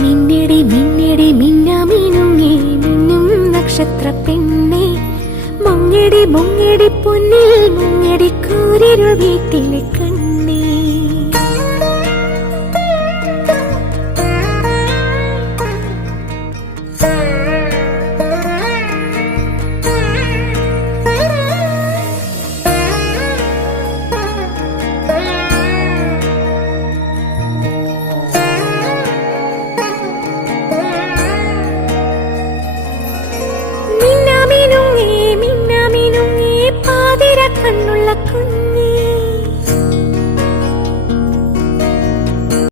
മിന്നടി മിന്നടി മിന്നാമിനുങ്ങി മിന്നും നക്ഷത്ര പെണ്ണെ, മുങ്ങടി മുങ്ങടി പൊന്നിൽ മുങ്ങടി കൂരിരുൾ വീട്ടിലേക്ക്.